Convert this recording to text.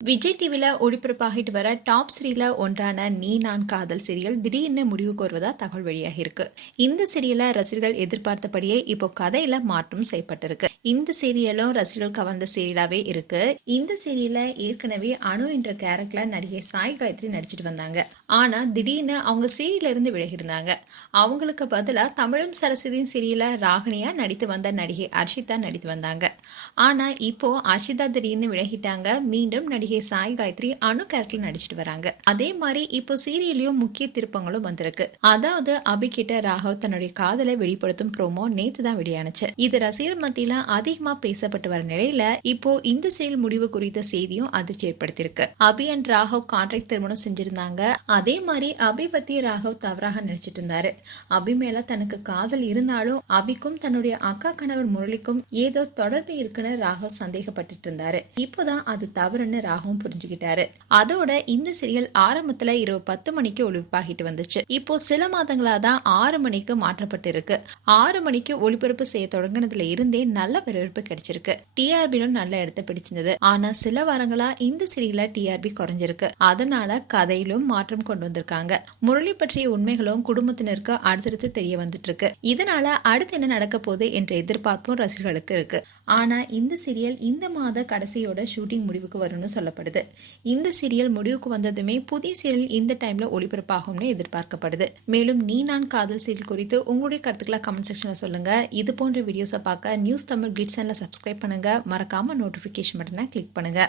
விஜய் டிவில ஒளிபரப்பாகிட்டு வர டாப் 3ல ஒன்றான நீ நான் காதல் சீரியல் திடீர்னு முடிவுக்கு வருவதா தகவல் வெளியாகி இருக்கு. இந்த சீரியலை ரசிகர்கள் எதிர்பார்த்தபடியே இப்போ கதையில மாற்றம் செய்யப்பட்டிருக்கு. இந்த சீரியலும் ரசிகர்கள் கவர்ந்த சீரியலாவே இருக்கு. இந்த சீரியல்ல ஏற்கனவே அனு என்ற கேரக்டர்ல நடிகை சாய் காயத்ரி நடிச்சிட்டு வந்தாங்க. ஆனா திடீர்னு அவங்க சீரியல்ல இருந்து விலகி இருந்தாங்க. அவங்களுக்கு பதிலா தமிழும் சரஸ்வதியும் சீரியல்ல ராகினியா நடித்து வந்த நடிகை அர்ஷிதா நடித்து வந்தாங்க. ஆனா இப்போ அர்ஷிதா திடீர்னு விலகிட்டாங்க. மீண்டும் நடிகை சாய் காயத்ரி அனு கேரக்டர் நடிச்சிட்டு வராங்க. அதே மாதிரி இப்போ சீரியலையும் முக்கிய திருப்பங்களும் வந்திருக்கு. அதாவது அபிகிட்ட ராகவ் தன்னுடைய காதலை வெளிப்படுத்தும் ப்ரோமோ நேத்து தான் வெளியானுச்சு. இது ரசிகர் மத்தியில அதிகமா பேசப்பட்டு வர நிலையில இப்போ இந்த சீரியல் முடிவு குறித்த செய்தியும் அதிர்ச்சி ஏற்படுத்தியிருக்கு. அபி அண்ட் ராகவ் கான்ட்ராக்ட் திருமணம் செஞ்சிருந்தாங்க. அதே மாதிரி அபி பத்தி ராகவ் தவறாக நினைச்சிட்டு இருந்தாரு. அபி மேல தனக்கு காதல் இருந்தாலும் அபிக்கும் தன்னுடைய அக்கா கணவர் முரளிக்கும் ஏதோ தொடர்பு இருக்குன்னு ராகவ் சந்தேகப்பட்டு இருந்தாரு. இப்போதான் அது தவறுன்னு ராகவும் புரிஞ்சுக்கிட்டாரு. அதோட இந்த சீரியல் ஆரம்பத்துல இரவு 10 மணிக்கு ஒளிபரப்பாகிட்டு வந்துச்சு. இப்போ சில மாதங்களா தான் 6 மணிக்கு மாற்றப்பட்டு இருக்கு. 6 மணிக்கு ஒளிபரப்பு செய்ய தொடங்கினதுல இருந்தே நல்ல வரவேற்பு கிடைச்சிருக்கு. டிஆர்பிலும் நல்ல இடத்தை பிடிச்சிருந்தது. ஆனா சில வாரங்களா இந்த சீரியல்ல டிஆர்பி குறைஞ்சிருக்கு. அதனால கதையிலும் மாற்றம் கொண்டு வந்திருக்காங்க. முரளி பற்றிய உண்மைகளும் குடும்பத்தினருக்கு அடுத்தடுத்து தெரிய வந்துட்டு இருக்கு. இதனால அடுத்து என்ன நடக்க போகுது என்ற எதிர்பார்ப்பும் ரசிகர்களுக்கு இருக்கு. ஆனா இந்த சீரியல் இந்த மாத கடைசியோட ஷூட்டிங் முடிவுக்கு வரும்னு சொல்லப்படுது. இந்த சீரியல் முடிவுக்கு வந்ததுமே புதிய சீரியல் இந்த டைம்ல ஒளிபரப்பாகும்னு எதிர்பார்க்கப்படுது. மேலும் நீ நான் காதல் சீரியல் குறித்து உங்களுடைய கருத்துக்களை கமெண்ட் செக்ஷன்ல சொல்லுங்க. இது போன்ற வீடியோஸை பார்க்க நியூஸ் தமிழ் கிட்ஸ் சேனலை சப்ஸ்கிரைப் பண்ணுங்க. மறக்காம நோட்டிபிகேஷன் பட்டனை கிளிக் பண்ணுங்க.